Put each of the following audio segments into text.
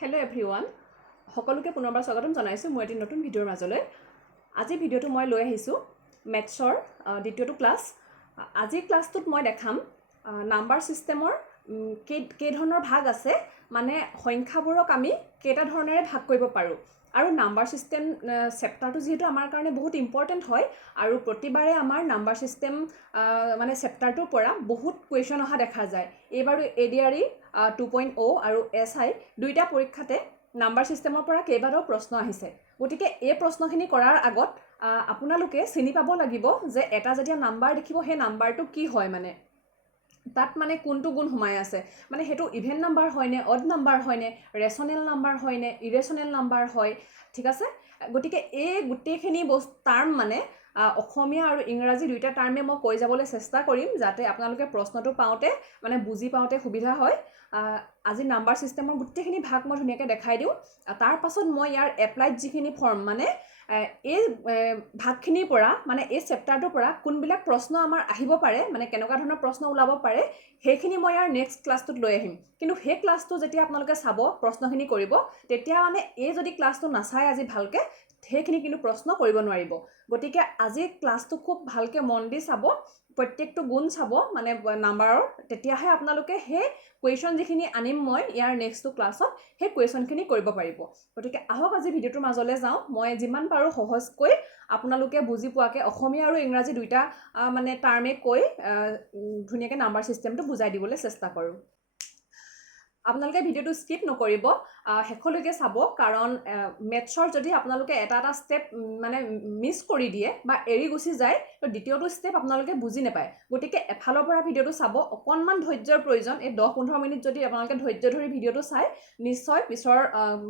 Hello everyone সকলোকে পুনৰবাৰ স্বাগতম জনাইছোঁ মোৰ এটি নতুন ভিডিঅ'ৰ মাজলৈ। আজিৰ ভিডিঅ'টো মই লৈ আহিছোঁ মেথছৰ দ্বিতীয়টো ক্লাছ। আজিৰ ক্লাছটোত মই দেখাম নাম্বাৰ ছিষ্টেমৰ কেই কেইধৰণৰ ভাগ আছে মানে সংখ্যাবোৰক আমি কেইটা ধৰণেৰে ভাগ কৰিব পাৰোঁ। আৰু নাম্বাৰ ছিষ্টেম চেপ্টাৰটো যিহেতু আমাৰ কাৰণে বহুত ইম্পৰ্টেণ্ট হয় আৰু প্ৰতিবাৰে আমাৰ নাম্বাৰ ছিষ্টেম মানে চেপ্টাৰটোৰ পৰা বহুত কুৱেশ্যন অহা দেখা যায়। এইবাৰো A D R E two point O' আৰু এছ আই দুইটা পৰীক্ষাতে নাম্বাৰ ছিষ্টেমৰ পৰা কেইবাটাও প্ৰশ্ন আহিছে। গতিকে এই প্ৰশ্নখিনি কৰাৰ আগত আপোনালোকে চিনি পাব লাগিব যে এটা যেতিয়া নাম্বাৰ দেখিব সেই নাম্বাৰটো কি হয় মানে। তাত মানে কোনটো গুণ সোমাই আছে। মানে সেইটো ইভেন নাম্বাৰ হয়নে অড নাম্বাৰ হয়নে ৰেচনেল নাম্বাৰ হয়নে ইৰেচনেল নাম্বাৰ হয় ঠিক আছে? গতিকে এই গোটেইখিনি বস্তু টাৰ্ম মানে অসমীয়া আৰু ইংৰাজী দুইটা টাৰ্মে মই কৈ যাবলৈ চেষ্টা কৰিম যাতে আপোনালোকে প্ৰশ্নটো পাওঁতে মানে বুজি পাওঁতে সুবিধা হয়। আজি নাম্বাৰ ছিষ্টেমৰ গোটেইখিনি ভাগ মই ধুনীয়াকৈ দেখাই দিওঁ। আহ, তাৰ পাছত মই ইয়াৰ এপ্লাইড যিখিনি ফৰ্ম মানে এই ভাগখিনিৰ পৰা মানে এই চেপ্টাৰটোৰ পৰা কোনবিলাক প্ৰশ্ন আমাৰ আহিব পাৰে মানে কেনেকুৱা ধৰণৰ প্ৰশ্ন ওলাব পাৰে সেইখিনি মই ইয়াৰ নেক্সট ক্লাছটোত লৈ আহিম। কিন্তু সেই ক্লাছটো যেতিয়া আপোনালোকে চাব প্ৰশ্নখিনি কৰিব তেতিয়া মানে এই যদি ক্লাছটো নাচায় আজি ভালকৈ সেইখিনি কিন্তু প্ৰশ্ন কৰিব নোৱাৰিব। গতিকে আজি ক্লাছটো খুব ভালকৈ মন দি চাব প্ৰত্যেকটো গুণ চাব মানে নাম্বাৰৰ তেতিয়াহে আপোনালোকে সেই কুৱেশ্যন যিখিনি আনিম মই ইয়াৰ নেক্সটটো ক্লাছত সেই কুৱেশ্যনখিনি কৰিব পাৰিব। গতিকে আহক আজি ভিডিঅ'টোৰ মাজলৈ যাওঁ। মই যিমান পাৰোঁ সহজকৈ আপোনালোকে বুজি পোৱাকৈ অসমীয়া আৰু ইংৰাজী দুইটা মানে টাৰ্মে কৈ ধুনীয়াকৈ নাম্বাৰ ছিষ্টেমটো বুজাই দিবলৈ চেষ্টা কৰোঁ। আপোনালোকে ভিডিঅ'টো স্কিপ নকৰিব। শেষলৈকে চাব কাৰণ মেথছৰ যদি আপোনালোকে এটা এটা ষ্টেপ মানে মিছ কৰি দিয়ে বা এৰি গুচি যায় তো দ্বিতীয়টো ষ্টেপ আপোনালোকে বুজি নাপায়। গতিকে এফালৰ পৰা ভিডিঅ'টো চাব অকণমান ধৈৰ্যৰ প্ৰয়োজন। এই দহ পোন্ধৰ মিনিট যদি আপোনালোকে ধৈৰ্য ধৰি ভিডিঅ'টো চাই নিশ্চয় পিছৰ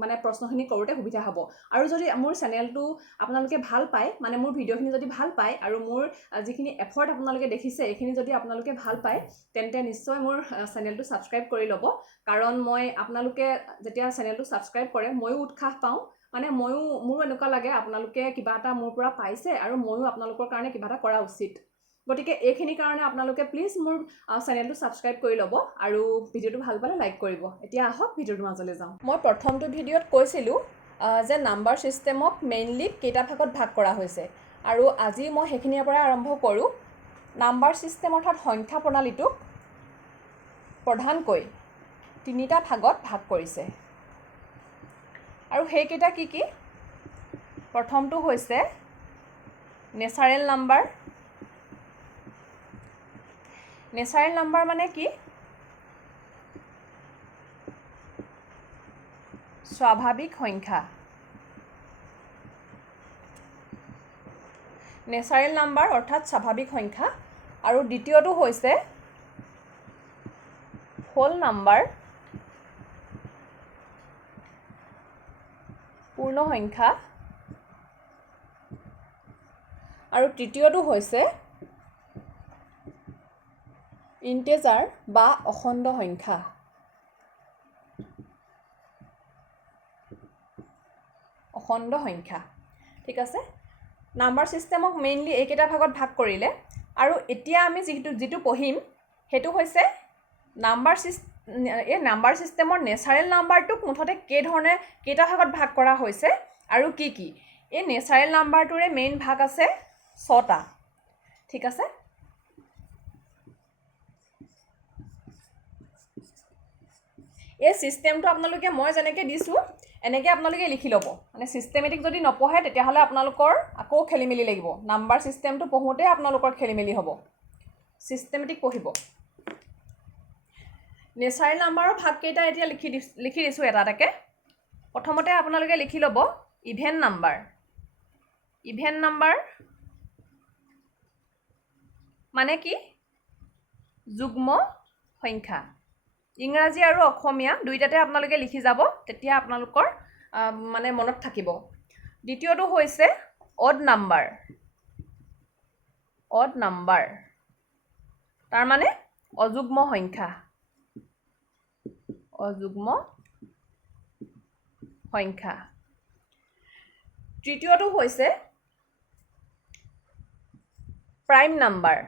মানে প্ৰশ্নখিনি কৰোঁতে সুবিধা হ'ব। আৰু যদি মোৰ চেনেলটো আপোনালোকে ভাল পায় মানে মোৰ ভিডিঅ'খিনি যদি ভাল পায় আৰু মোৰ যিখিনি এফৰ্ট আপোনালোকে দেখিছে এইখিনি যদি আপোনালোকে ভাল পায় তেন্তে নিশ্চয় মোৰ চেনেলটো ছাবস্ক্ৰাইব কৰি ল'ব। কাৰণ মই আপোনালোকে যেতিয়া চেনেলটো ছাবস্ক্ৰাইব কৰে ময়ো উৎসাহ পাওঁ। মানে ময়ো মোৰো এনেকুৱা লাগে আপোনালোকে কিবা এটা মোৰ পৰা পাইছে আৰু ময়ো আপোনালোকৰ কাৰণে কিবা এটা কৰা উচিত। গতিকে এইখিনিৰ কাৰণে আপোনালোকে প্লিজ মোৰ চেনেলটো ছাবস্ক্ৰাইব কৰি ল'ব আৰু ভিডিঅ'টো ভাল পালে লাইক কৰিব। এতিয়া আহক ভিডিঅ'টোৰ মাজলৈ যাওঁ। মই প্ৰথমটো ভিডিঅ'ত কৈছিলোঁ যে নাম্বাৰ ছিষ্টেমক মেইনলি কেইটা ভাগত ভাগ কৰা হৈছে। আৰু আজি মই সেইখিনিৰ পৰাই আৰম্ভ কৰোঁ। নাম্বাৰ ছিষ্টেম অৰ্থাৎ সংখ্যা প্ৰণালীটোক প্ৰধানকৈ তিনিটা ভাগত ভাগ কৰিছে। আৰু সেইকেইটা কি কি? প্ৰথমটো হৈছে নেচাৰেল নাম্বাৰ নেচাৰেল নাম্বাৰ মানে কি? স্বাভাৱিক সংখ্যা। নেচাৰেল নাম্বাৰ অৰ্থাৎ স্বাভাৱিক সংখ্যা। আৰু দ্বিতীয়টো হৈছে হোল নাম্বাৰ পূৰ্ণ সংখ্যা। আৰু তৃতীয়টো হৈছে ইণ্টেজাৰ বা অখণ্ড সংখ্যা। অখণ্ড সংখ্যা ঠিক আছে? নাম্বাৰ ছিষ্টেমক মেইনলি এইকেইটা ভাগত ভাগ কৰিলে। আৰু এতিয়া আমি যিটো যিটো পঢ়িম সেইটো হৈছে নাম্বাৰ ছিচ এই নাম্বাৰ ছিষ্টেমৰ নেচাৰেল নাম্বাৰটোক মুঠতে কেইধৰণে কেইটা ভাগত ভাগ কৰা হৈছে আৰু কি কি? এই নেচাৰেল নাম্বাৰটোৰে মেইন ভাগ আছে ছটা। ঠিক আছে? এই ছিষ্টেমটো আপোনালোকে মই যেনেকৈ দিছোঁ এনেকৈ আপোনালোকে লিখি ল'ব। মানে ছিষ্টেমেটিক যদি নপঢ়ে তেতিয়াহ'লে আপোনালোকৰ আকৌ খেলি মেলি লাগিব। নাম্বাৰ ছিষ্টেমটো পঢ়োঁতে আপোনালোকৰ খেলি মেলি হ'ব। ছিষ্টেমেটিক পঢ়িব। নেচাৰেল নাম্বাৰৰ ভাগকেইটা এতিয়া লিখি দিছ লিখি দিছোঁ এটা প্ৰথমতে আপোনালোকে লিখি ল'ব ইভেন নাম্বাৰ। ইভেন নাম্বাৰ মানে কি? যুগ্ম সংখ্যা। ইংৰাজী আৰু অসমীয়া দুইটাতে আপোনালোকে লিখি যাব তেতিয়া আপোনালোকৰ মানে মনত থাকিব। দ্বিতীয়টো হৈছে অড নাম্বাৰ অড নাম্বাৰ তাৰমানে অযুগ্ম সংখ্যা। অযুগ্ম সংখ্যা। তৃতীয়টো হৈছে prime number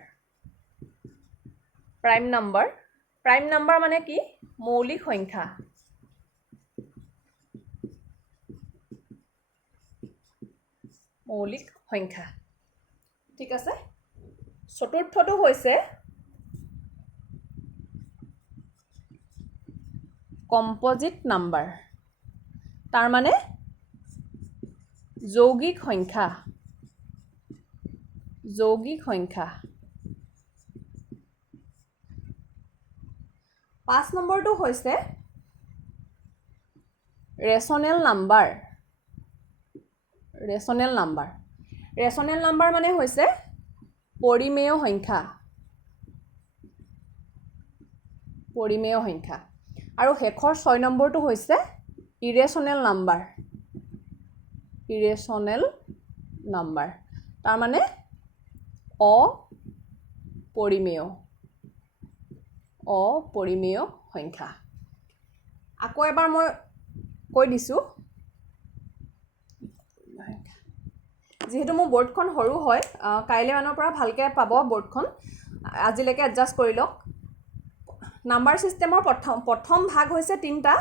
prime number prime number মানে কি? মৌলিক সংখ্যা। মৌলিক সংখ্যা। ঠিক আছে? চতুৰ্থটো হৈছে কম্পজিট নাম্বাৰ। তাৰমানে যৌগিক সংখ্যা। যৌগিক সংখ্যা। পাঁচ নম্বৰটো হৈছে rational number. Rational number. Rational number মানে হৈছে পৰিমেয় সংখ্যা। পৰিমেয় সংখ্যা। আৰু শেষৰ ছয় নম্বৰটো হৈছে ইৰেচনেল নাম্বাৰ ইৰেচনেল নাম্বাৰ তাৰমানে অপৰিমেয়। অপৰিমেয় সংখ্যা। আকৌ এবাৰ মই কৈ দিছোঁ। যিহেতু মোৰ বৰ্ডখন সৰু হয় কাইলৈ মানৰ পৰা ভালকৈ পাব বৰ্ডখন। আজিলৈকে এডজাষ্ট কৰি লওক। নাম্বাৰ ছিষ্টেমৰ প্ৰথম প্ৰথম ভাগ হৈছে তিনিটা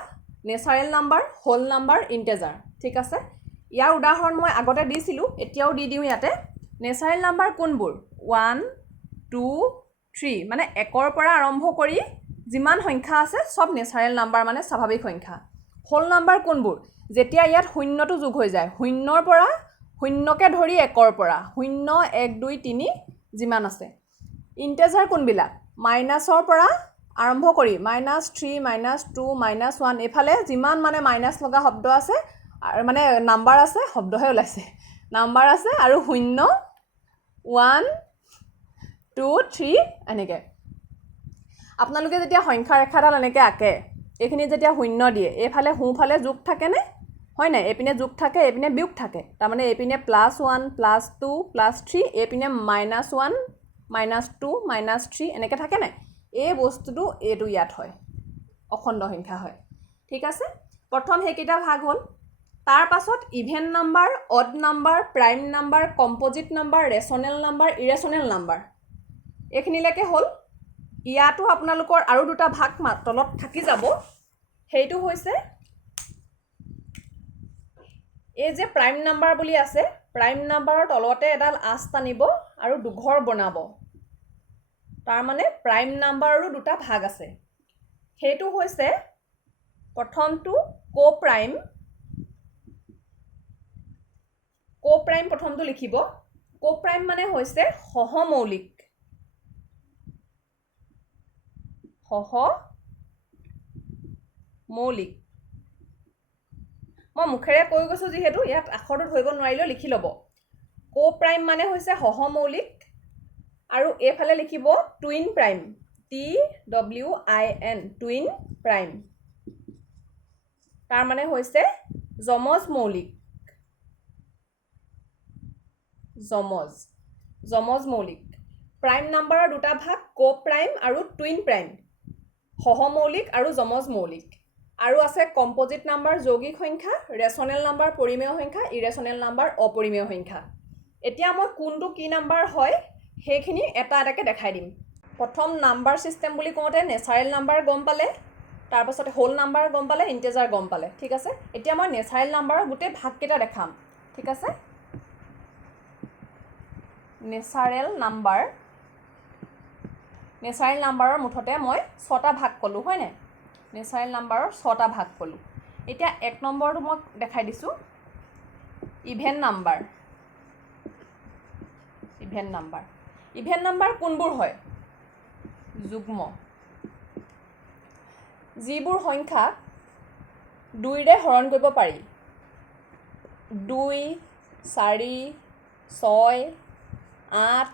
natural number whole number integer ঠিক আছে? ইয়াৰ উদাহৰণ মই আগতে দিছিলোঁ এতিয়াও দি দিওঁ ইয়াতে। নেচাৰেল নাম্বাৰ কোনবোৰ? ওৱান টু থ্ৰী মানে একৰ পৰা আৰম্ভ কৰি যিমান সংখ্যা আছে চব নেচাৰেল নাম্বাৰ মানে স্বাভাৱিক সংখ্যা। হোল নাম্বাৰ কোনবোৰ? যেতিয়া ইয়াত শূন্যটো যোগ হৈ যায় শূন্যৰ পৰা শূন্যকে ধৰি একৰ পৰা শূন্য এক দুই তিনি যিমান আছে। ইণ্টেজাৰ কোনবিলাক? মাইনাছৰ পৰা আৰম্ভ কৰি minus three minus two minus one এইফালে যিমান মানে মাইনাছ লগা শব্দ আছে মানে নাম্বাৰ আছে, শব্দহে ওলাইছে। নাম্বাৰ আছে আৰু শূন্য ওৱান টু থ্ৰী এনেকৈ। আপোনালোকে যেতিয়া সংখ্যা ৰেখাডাল এনেকৈ আঁকে এইখিনিত যেতিয়া শূন্য দিয়ে, এইফালে সোঁফালে যোগ থাকেনে হয় নাই? এইপিনে যোগ থাকে, এইপিনে বিয়োগ থাকে। তাৰমানে এইপিনে plus one plus two plus three এইপিনে minus one minus two minus three এনেকৈ থাকে নাই? এই বস্তুটো এইটো ইয়াত হয়। অখণ্ড সংখ্যা হয়। ঠিক আছে? প্ৰথম সেইকেইটা ভাগ হ'ল। তাৰ পাছত even number odd number prime number composite number rational number irrational number এইখিনিলৈকে হ'ল। ইয়াতো আপোনালোকৰ আৰু দুটা ভাগ তলত থাকি যাব। সেইটো হৈছে এই যে প্ৰাইম নাম্বাৰ বুলি আছে প্ৰাইম নাম্বাৰৰ তলতে এডাল আঁচ টানিব আৰু দুঘৰ বনাব। তাৰমানে প্ৰাইম নাম্বাৰৰো দুটা ভাগ আছে। সেইটো হৈছে প্ৰথমটো ক' প্ৰাইম ক' প্ৰাইম প্ৰথমটো লিখিব। ক' প্ৰাইম মানে হৈছে সহমৌলিক। সহ মৌলিক মই মুখেৰে কৈ গৈছোঁ যিহেতু ইয়াত আখৰটো ধৰিব নোৱাৰিলেও লিখি ল'ব। ক' প্ৰাইম মানে হৈছে সহমৌলিক আৰু এইফালে লিখিব twin prime T W I N twin prime তাৰ মানে হৈছে যমজ মৌলিক। যমজ যমজ মৌলিক। প্ৰাইম নাম্বাৰৰ দুটা ভাগ ক' প্ৰাইম আৰু টুইন প্ৰাইম সহমৌলিক আৰু যমজ মৌলিক। আৰু আছে কম্পজিট নাম্বাৰ যৌগিক সংখ্যা ৰেচনেল নাম্বাৰ পৰিমেয় সংখ্যা ইৰেচনেল নাম্বাৰ অপৰিমেয় সংখ্যা। এতিয়া মই কোনটো কি নাম্বাৰ হয়? সেইখিনি এটা এটাকৈ দেখাই দিম। প্ৰথম নাম্বাৰ ছিষ্টেম বুলি কওঁতে নেচাৰেল নাম্বাৰ গম পালে তাৰপাছত হোল নাম্বাৰ গম পালে ইণ্টেজাৰ গম পালে ঠিক আছে? এতিয়া মই নেচাৰেল নাম্বাৰৰ গোটেই ভাগকেইটা দেখাম ঠিক আছে? নেচাৰেল নাম্বাৰ নেচাৰেল নাম্বাৰৰ মুঠতে মই ছটা ভাগ ক'লোঁ হয়নে নেচাৰেল নাম্বাৰৰ ছটা ভাগ ক'লোঁ। এতিয়া এক নম্বৰটো মই দেখাই দিছোঁ। Even number even number even number কোনবোৰ হয়? যুগ্ম। যিবোৰ সংখ্যা দুইৰে হৰণ কৰিব পাৰি। দুই চাৰি ছয় আঠ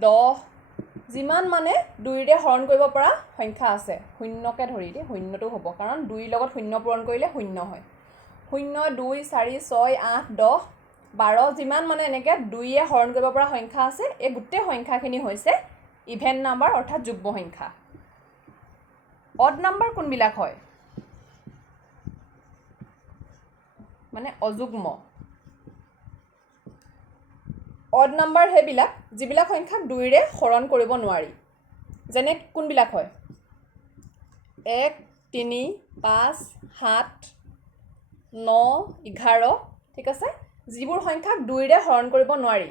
দহ যিমান মানে দুইৰে হৰণ কৰিব পৰা সংখ্যা আছে। শূন্যকে ধৰি দেই শূন্যটো হ'ব। কাৰণ দুইৰ লগত শূন্য পূৰণ কৰিলে শূন্য হয়। শূন্য দুই চাৰি ছয় আঠ দহ বাৰ যিমান মানে এনেকৈ দুইয়ে হৰণ কৰিব পৰা সংখ্যা আছে এই গোটেই সংখ্যাখিনি হৈছে ইভেন নাম্বাৰ অৰ্থাৎ যুগ্ম সংখ্যা। অড নাম্বাৰ কোনবিলাক হয়? মানে অযুগ্ম। অড নাম্বাৰ সেইবিলাক যিবিলাক সংখ্যাক দুইৰে হৰণ কৰিব নোৱাৰি। যেনে কোনবিলাক হয়? এক তিনি পাঁচ সাত ন এঘাৰ ঠিক আছে? যিবোৰ সংখ্যাক দুইৰে হৰণ কৰিব নোৱাৰি।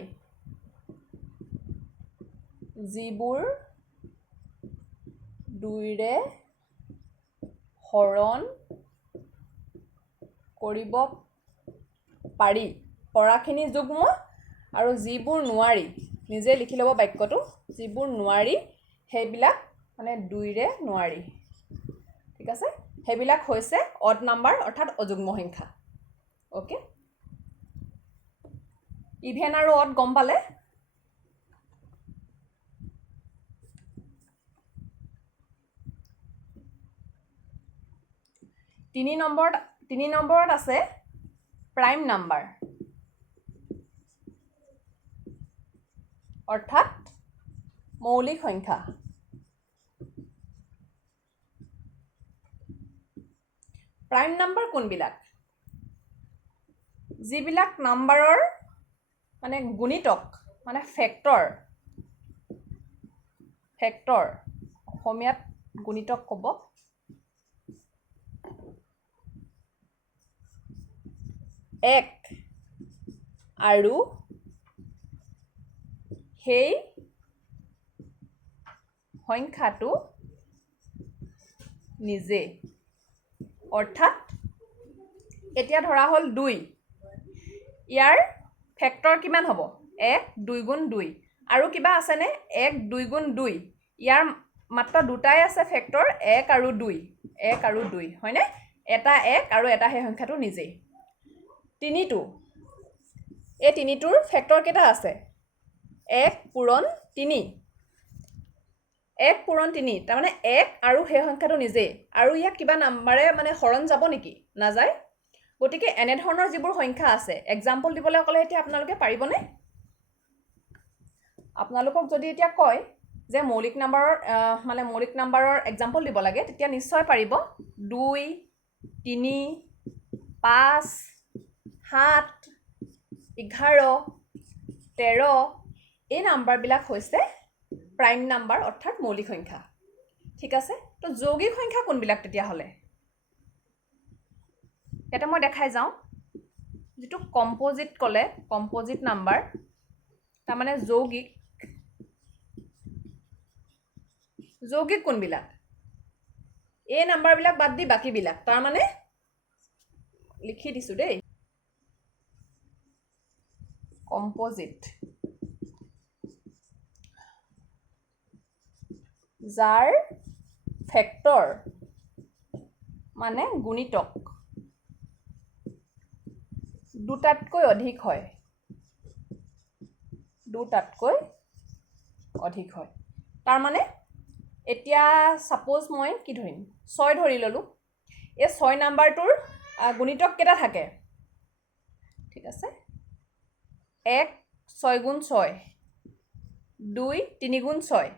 যিবোৰ দুইৰে হৰণ কৰিব পাৰি পৰাখিনি যুগ্ম আৰু যিবোৰ নোৱাৰি নিজে লিখি ল'ব বাক্যটো যিবোৰ নোৱাৰি সেইবিলাক মানে দুইৰে নোৱাৰি। ঠিক আছে? সেইবিলাক হৈছে অড নাম্বাৰ অৰ্থাৎ অযুগ্ম সংখ্যা। অ'কে? ইভেন আৰু অড গম পালে? তিনি নম্বৰত তিনি নম্বৰত আছে প্ৰাইম নাম্বাৰ অৰ্থাৎ মৌলিক সংখ্যা। প্ৰাইম নাম্বাৰ কোনবিলাক? যিবিলাক নাম্বাৰৰ মানে গুণিতক মানে ফেক্টৰ। ফেক্টৰ অসমীয়াত গুণিতক ক'ব। এক আৰু সেই সংখ্যাটো নিজে। অৰ্থাৎ এতিয়া ধৰা হ'ল দুই। ইয়াৰ ফেক্টৰ কিমান হ'ব? এক দুই গুণ দুই। আৰু কিবা আছেনে? এক দুই গুণ দুই। ইয়াৰ মাত্ৰ দুটাই আছে ফেক্টৰ এক আৰু দুই। এক আৰু দুই হয়নে? এটা এক আৰু এটা সেই সংখ্যাটো নিজেই। তিনিটো। এই তিনিটোৰ ফেক্টৰ কেইটা আছে? এক পূৰণ তিনি। এক পূৰণ তিনি তাৰমানে এক আৰু সেই সংখ্যাটো নিজেই। আৰু ইয়াক কিবা নাম্বাৰে মানে হৰণ যাব নেকি? নাযায়? গতিকে এনেধৰণৰ যিবোৰ সংখ্যা আছে এক্সাম্পল দিবলৈ ক'লে এতিয়া আপোনালোকে পাৰিবনে? আপোনালোকক যদি এতিয়া কয় যে মৌলিক নাম্বাৰৰ মানে মৌলিক নাম্বাৰৰ এক্সাম্পল দিব লাগে তেতিয়া নিশ্চয় পাৰিব। দুই তিনি পাঁচ সাত এঘাৰ তেৰ এই নাম্বাৰবিলাক হৈছে প্ৰাইম নাম্বাৰ অৰ্থাৎ মৌলিক সংখ্যা। ঠিক আছে? তো যৌগিক সংখ্যা কোনবিলাক তেতিয়াহ'লে? ইয়াতে মই দেখাই যাওঁ। যিটো কম্প'জিট ক'লে কম্প'জিট নাম্বাৰ তাৰমানে যৌগিক। যৌগিক কোনবিলাক? এই নাম্বাৰবিলাক বাদ দি বাকীবিলাক তাৰমানে লিখি দিছোঁ দেই। কম্প'জিট যাৰ ফেক্টৰ মানে গুণিতক। দুটাতকৈ অধিক হয়। দুটাতকৈ অধিক হয়। তাৰমানে এতিয়া ছাপ'জ মই কি ধৰিম? ছয় ধৰি ল'লোঁ। এই ছয় নাম্বাৰটোৰ গুণিতক কেইটা থাকে? ঠিক আছে। এক ছয় গুণ ছয়। দুই তিনি গুণ ছয়।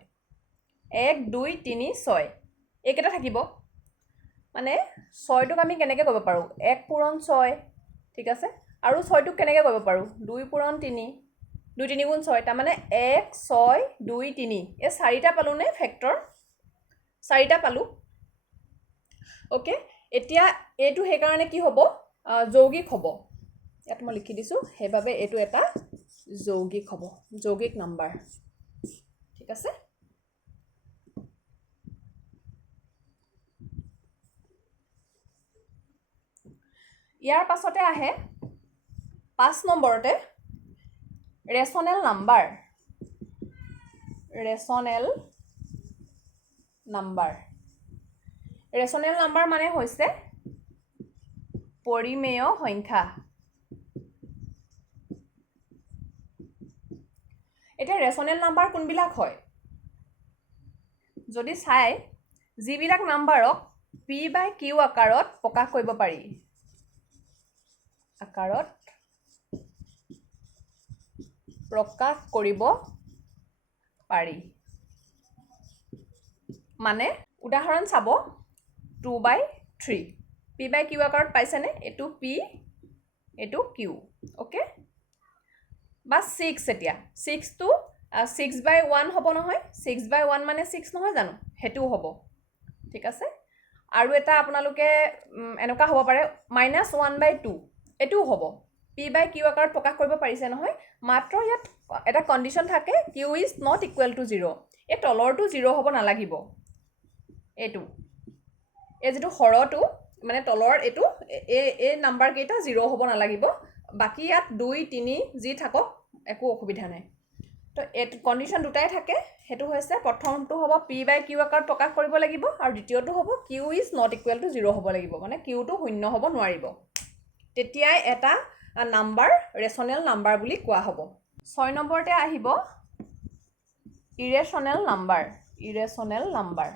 এক দুই তিনি ছয়। এইকেইটা থাকিব। মানে ছয়টোক আমি কেনেকৈ কৰিব পাৰোঁ? এক পূৰণ ছয়। ঠিক আছে। আৰু ছয়টোক কেনেকৈ কৰিব পাৰোঁ? দুই পূৰণ তিনি দুই তিনি গুণ ছয় তাৰমানে এক ছয় দুই তিনি। এই চাৰিটা পালোঁনে ফেক্টৰ চাৰিটা পালোঁ। অ'কে এতিয়া এইটো সেইকাৰণে কি হ'ব? যৌগিক হ'ব। ইয়াত মই লিখি দিছোঁ সেইবাবে এইটো এটা যৌগিক হ'ব। যৌগিক নাম্বাৰ। ঠিক আছে? ইয়াৰ পাছতে আহে পাঁচ নম্বৰতে rational number. Rational number. Rational number মানে হৈছে পৰিমেয় সংখ্যা। এতিয়া ৰেচনেল নাম্বাৰ কোনবিলাক হয়? যদি চাই যিবিলাক নাম্বাৰক পি বাই কিউ আকাৰত প্ৰকাশ কৰিব পাৰি। আকাৰত প্ৰকাশ কৰিব পাৰি। মানে উদাহৰণ চাব। Two by three. P by q আকাৰত পাইছেনে? এইটো পি এইটো কিউ। অ'কে? বা ছিক্স এতিয়া। ছিক্সটো ছিক্স বাই ওৱান হ'ব নহয়। ছিক্স বাই ওৱান মানে ছিক্স নহয় জানো? সেইটোও হ'ব। ঠিক আছে? আৰু এটা আপোনালোকে এনেকুৱা হ'ব পাৰে। Minus one by two. এইটোও হ'ব। পি বাই কিউ আকাৰত প্ৰকাশ কৰিব পাৰিছে নহয়। মাত্ৰ ইয়াত এটা কণ্ডিশ্যন থাকে q is not equal to zero' এই তলৰটো জিৰ' হ'ব নালাগিব। এইটো। এই যিটো সৰহটো মানে তলৰ এইটো এই এই নাম্বাৰকেইটা জিৰ' হ'ব নালাগিব। বাকী ইয়াত দুই তিনি যি থাকক একো অসুবিধা নাই। তো এইটো কণ্ডিশ্যন দুটাই থাকে। সেইটো হৈছে প্ৰথমটো হ'ব পি বাই কিউ আকাৰত প্ৰকাশ কৰিব লাগিব আৰু দ্বিতীয়টো হ'ব q is not equal to zero' হ'ব লাগিব। মানে কিউটো শূন্য হ'ব নোৱাৰিব। তেতিয়াই এটা নাম্বাৰ ৰেচনেল নাম্বাৰ বুলি কোৱা হ'ব। ছয় নম্বৰতে আহিব irrational number irrational number.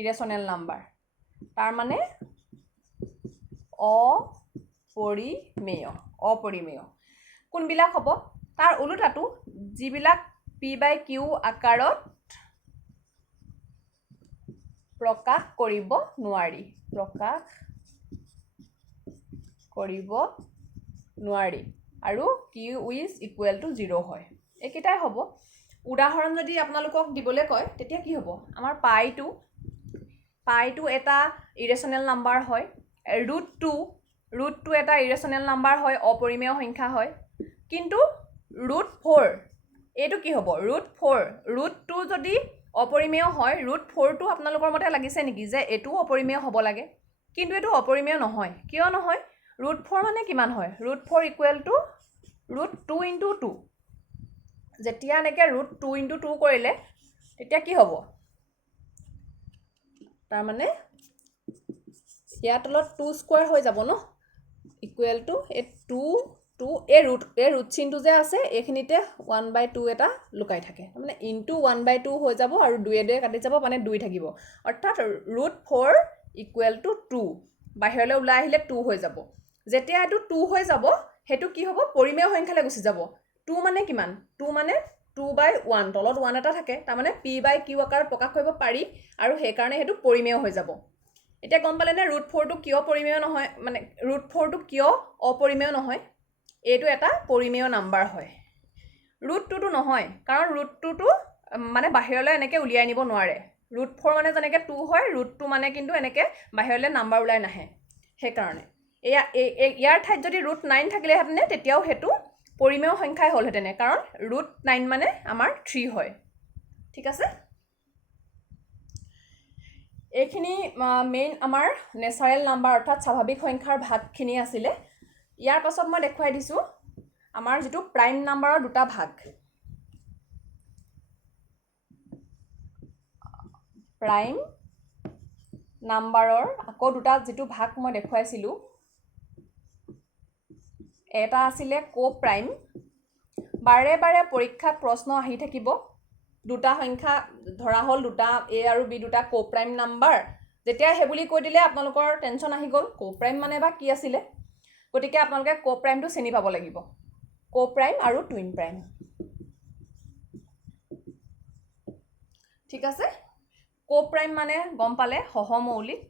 Irrational number. তাৰমানে অপৰিমেয় অপৰিমেয়। কোনবিলাক হ'ব? তাৰ ওলোটাটো যিবিলাক পি বাই কিউ আকাৰত প্ৰকাশ কৰিব নোৱাৰি। প্ৰকাশ কৰিব নোৱাৰি। আৰু q is equal to zero' হয়। এইকেইটাই হ'ব। উদাহৰণ যদি আপোনালোকক দিবলৈ কয় তেতিয়া কি হ'ব? আমাৰ পাইটো পাইটো এটা ইৰেচনেল নাম্বাৰ হয়। ৰুট টু ৰুট টু এটা ইৰেচনেল নাম্বাৰ হয় অপৰিমেয় সংখ্যা হয়। কিন্তু ৰুট ফ'ৰ এইটো কি হ'ব? ৰুট ফ'ৰ ৰুট টু যদি অপৰিমেয় হয় ৰুট ফ'ৰটো আপোনালোকৰ মতে লাগিছে নেকি? যে এইটোও অপৰিমেয় হ'ব লাগে। কিন্তু এইটো অপৰিমেয় নহয়। কিয় নহয়? ৰুট ফ'ৰ মানে কিমান হয়? Root four equal to root two into two যেতিয়া এনেকৈ ৰুট টু ইনটু টু কৰিলে তেতিয়া কি হ'ব? তাৰমানে ইয়াৰ তলত টু স্কুৱাৰ হৈ যাব ন? ইকুৱেল টু এই টু টু এই ৰুট এই ৰুট চিনটো যে আছে এইখিনিতে ওৱান বাই টু এটা লুকাই থাকে। তাৰমানে ইনটু ওৱান বাই টু হৈ যাব আৰু দুয়ে দুয়ে কাটি যাব মানে দুই থাকিব। অৰ্থাৎ root four equal to two বাহিৰলৈ ওলাই আহিলে টু হৈ যাব। যেতিয়া এইটো টু হৈ যাব সেইটো কি হ'ব? পৰিমেয় সংখ্যালৈ গুচি যাব। টু মানে কিমান? টু মানে টু বাই ওৱান তলত ওৱান এটা থাকে তাৰমানে পি বাই কিউ আকাৰত প্ৰকাশ কৰিব পাৰি আৰু সেইকাৰণে সেইটো পৰিমেয় হৈ যাব। এতিয়া গম পালেনে? ৰুট ফ'ৰটো কিয় পৰিমেয় নহয়? মানে ৰুট ফ'ৰটো কিয় অপৰিমেয় নহয়? এইটো এটা পৰিমেয় নাম্বাৰ হয়। ৰুট টুটো নহয় কাৰণ ৰুট টুটো মানে বাহিৰলৈ এনেকৈ উলিয়াই নিব নোৱাৰে। ৰুট ফ'ৰ মানে যেনেকৈ টু হয় ৰুট টু মানে কিন্তু এনেকৈ বাহিৰলৈ নাম্বাৰ ওলাই নাহে। সেইকাৰণে। এয়া ইয়াৰ ঠাইত যদি ৰুট নাইন থাকিলেহেঁতেনে তেতিয়াও সেইটো পৰিমেয় সংখ্যাই হ'লহেঁতেনে কাৰণ ৰুট নাইন মানে আমাৰ থ্ৰী হয়। ঠিক আছে? এইখিনি মেইন আমাৰ নেচাৰেল নাম্বাৰ অৰ্থাৎ স্বাভাৱিক সংখ্যাৰ ভাগখিনি আছিলে। ইয়াৰ পাছত মই দেখুৱাই দিছোঁ আমাৰ যিটো প্ৰাইম নাম্বাৰৰ দুটা ভাগ। প্ৰাইম নাম্বাৰৰ আকৌ দুটা যিটো ভাগ মই দেখুৱাইছিলোঁ এটা আছিলে ক' প্ৰাইম। বাৰে বাৰে পৰীক্ষাত প্ৰশ্ন আহি থাকিব। দুটা সংখ্যা ধৰা হ'ল দুটা এ আৰু বি দুটা ক' প্ৰাইম নাম্বাৰ। যেতিয়া সেইবুলি কৈ দিলে আপোনালোকৰ টেনশ্যন আহি গ'ল। ক' প্ৰাইম মানে বা কি আছিলে? গতিকে আপোনালোকে ক' প্ৰাইমটো চিনি পাব লাগিব। ক' প্ৰাইম আৰু টুইন প্ৰাইম। ঠিক আছে? ক' প্ৰাইম মানে গম পালে সহমৌলিক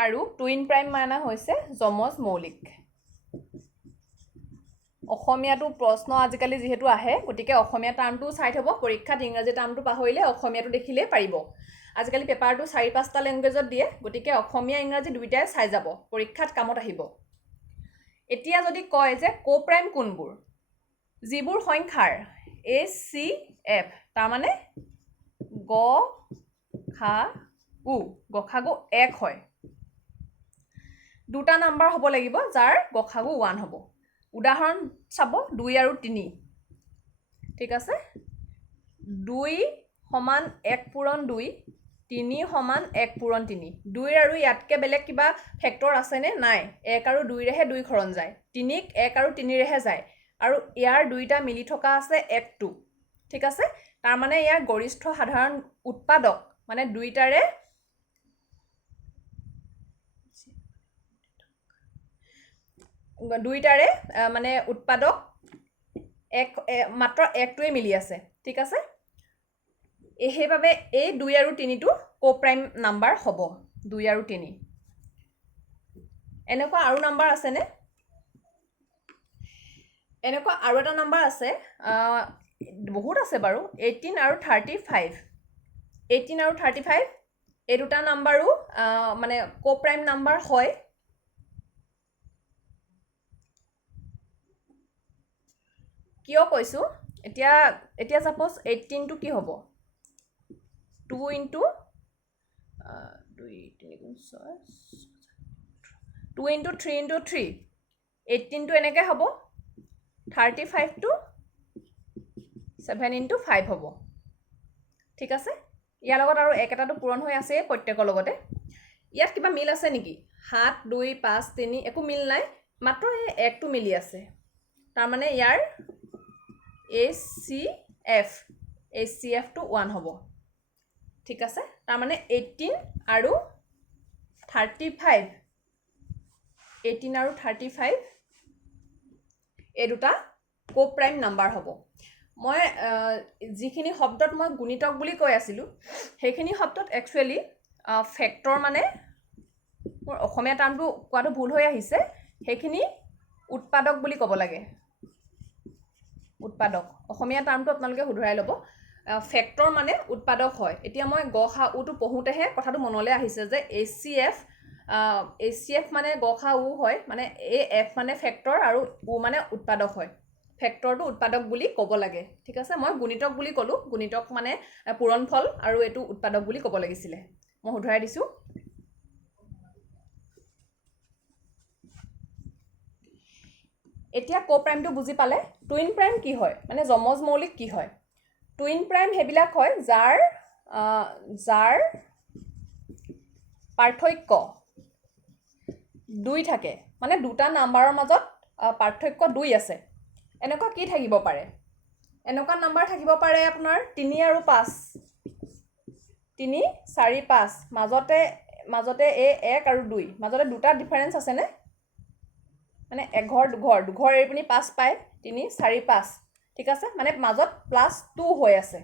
আৰু টুইন প্ৰাইম মানে হৈছে যমজ মৌলিক। অসমীয়াটো প্ৰশ্ন আজিকালি যিহেতু আহে গতিকে অসমীয়া টাৰ্মটোও চাই থ'ব পৰীক্ষাত ইংৰাজী টাৰ্মটো পাহৰিলে অসমীয়াটো দেখিলেই পাৰিব। আজিকালি পেপাৰটো চাৰি পাঁচটা লেংগুৱেজত দিয়ে গতিকে অসমীয়া ইংৰাজী দুয়োটাই চাই যাব পৰীক্ষাত কামত আহিব। এতিয়া যদি কয় যে ক' প্ৰাইম কোনবোৰ? যিবোৰ সংখ্যাৰ? এইচ চি এফ তাৰমানে গ খা উ গসাগু এক হয়। দুটা নাম্বাৰ হ'ব লাগিব যাৰ গসাগু ওৱান হ'ব। উদাহৰণ চাব দুই আৰু তিনি। ঠিক আছে? দুই সমান এক পূৰণ দুই তিনি সমান এক পূৰণ তিনি। দুই আৰু ইয়াতকৈ বেলেগ কিবা ফেক্টৰ আছেনে? নাই। এক আৰু দুইৰেহে দুই খৰণ যায়। তিনিক এক আৰু তিনিৰেহে যায়। আৰু ইয়াৰ দুইটা মিলি থকা আছে একটো ঠিক আছে? তাৰমানে ইয়াৰ গৰিষ্ঠ সাধাৰণ উৎপাদক মানে দুইটাৰে দুইটাৰে মানে উৎপাদক এক মাত্ৰ একটোৱে মিলি আছে ঠিক আছে? সেইবাবে এই দুই আৰু তিনিটো ক' প্ৰাইম নাম্বাৰ হ'ব দুই আৰু তিনি। এনেকুৱা আৰু নাম্বাৰ আছেনে? এনেকুৱা আৰু এটা নাম্বাৰ আছে বহুত আছে বাৰু এইটিন আৰু থাৰ্টি ফাইভ। এইটিন আৰু থাৰ্টি ফাইভ এই দুটা নাম্বাৰো মানে ক' প্ৰাইম নাম্বাৰ হয়। কিয় কৈছোঁ? এতিয়া এতিয়া ছাপ'জ এইটিনটো কি হ'ব? টু ইণ্টু দুই তিনি ছয় two into three into three এইটিনটো এনেকৈ হ'ব। থাৰ্টি ফাইভটো ছেভেন ইণ্টু ফাইভ হ'ব। ঠিক আছে? ইয়াৰ লগত আৰু একেটাটো পূৰণ হৈ আছেই প্ৰত্যেকৰ লগতে। ইয়াত কিবা মিল আছে নেকি? সাত দুই পাঁচ তিনি একো মিল নাই। মাত্ৰ এই একটো মিলি আছে। তাৰমানে ইয়াৰ H C F H C এফটো one হ'ব। ঠিক আছে? তাৰমানে এইটিন আৰু থাৰ্টি ফাইভ এইটিন আৰু থাৰ্টি ফাইভ এই দুটা ক' প্ৰাইম নাম্বাৰ হ'ব। মই যিখিনি শব্দত মই গুণিতক বুলি কৈ আছিলোঁ সেইখিনি শব্দত একচুৱেলি ফেক্টৰ মানে মোৰ অসমীয়া টাৰ্মটো কোৱাটো ভুল হৈ আহিছে। সেইখিনি উৎপাদক বুলি ক'ব লাগে। উৎপাদক। অসমীয়া টাৰ্মটো আপোনালোকে শুধৰাই ল'ব। ফেক্টৰ মানে উৎপাদক হয়। এতিয়া মই গ সা উটো পঢ়োঁতেহে কথাটো মনলৈ আহিছে যে H C F H C F মানে গ সা উ হয় মানে এই এফ মানে ফেক্টৰ আৰু উ মানে উৎপাদক হয়। ফেক্টৰটো উৎপাদক বুলি ক'ব লাগে। ঠিক আছে? মই গুণিতক বুলি ক'লোঁ। গুণিতক মানে পূৰণফল আৰু এইটো উৎপাদক বুলি ক'ব লাগিছিলে। মই শুধৰাই দিছোঁ। এতিয়া ক' প্ৰাইমটো বুজি পালে টুইন প্ৰাইম কি হয়? মানে যমজ মৌলিক কি হয়? টুইন প্ৰাইম সেইবিলাক হয় যাৰ যাৰ পাৰ্থক্য দুই থাকে। মানে দুটা নাম্বাৰৰ মাজত পাৰ্থক্য দুই আছে। এনেকুৱা কি থাকিব পাৰে? এনেকুৱা নাম্বাৰ থাকিব পাৰে আপোনাৰ তিনি আৰু পাঁচ। তিনি চাৰি পাঁচ। মাজতে মাজতে এই এক আৰু দুই। মাজতে দুটা ডিফাৰেঞ্চ আছেনে? মানে এঘৰ দুঘৰ দুঘৰ এৰি পিনি পাঁচ পায় তিনি চাৰি পাঁচ। ঠিক আছে? মানে মাজত প্লাছ টু হৈ আছে।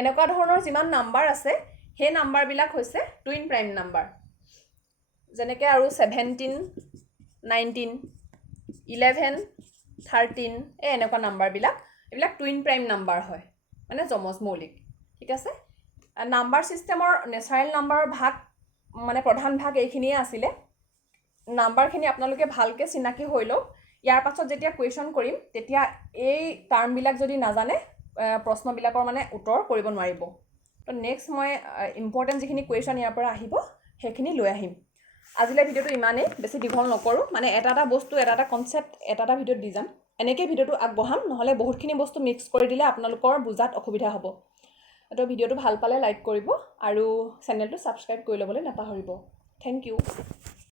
এনেকুৱা ধৰণৰ যিমান নাম্বাৰ আছে সেই নাম্বাৰবিলাক হৈছে টুইন প্ৰাইম নাম্বাৰ যেনেকৈ আৰু ছেভেণ্টিন নাইনটিন ইলেভেন থাৰ্টিন এই এনেকুৱা নাম্বাৰবিলাক এইবিলাক টুইন প্ৰাইম নাম্বাৰ হয়। মানে যমজ মৌলিক। ঠিক আছে? নাম্বাৰ ছিষ্টেমৰ নেচাৰেল নাম্বাৰৰ ভাগ মানে প্ৰধান ভাগ এইখিনিয়ে আছিলে। নাম্বাৰখিনি আপোনালোকে ভালকৈ চিনাকি হৈ লওক। ইয়াৰ পাছত যেতিয়া কুৱেশ্যন কৰিম তেতিয়া এই টাৰ্মবিলাক যদি নাজানে প্ৰশ্নবিলাকৰ মানে উত্তৰ কৰিব নোৱাৰিব। তো নেক্সট মই ইম্পৰ্টেণ্ট যিখিনি কুৱেশ্যন ইয়াৰ পৰা আহিব সেইখিনি লৈ আহিম। আজিলৈ ভিডিঅ'টো ইমানেই বেছি দীঘল নকৰোঁ। মানে এটা এটা বস্তু এটা এটা কনচেপ্ট এটা এটা ভিডিঅ'ত দি যাম। এনেকৈ ভিডিঅ'টো আগবঢ়াম নহ'লে বহুতখিনি বস্তু মিক্স কৰি দিলে আপোনালোকৰ বুজাত অসুবিধা হ'ব। তো ভিডিঅ'টো ভাল পালে লাইক কৰিব আৰু চেনেলটো ছাবস্ক্ৰাইব কৰি ল'বলৈ নাপাহৰিব। Thank U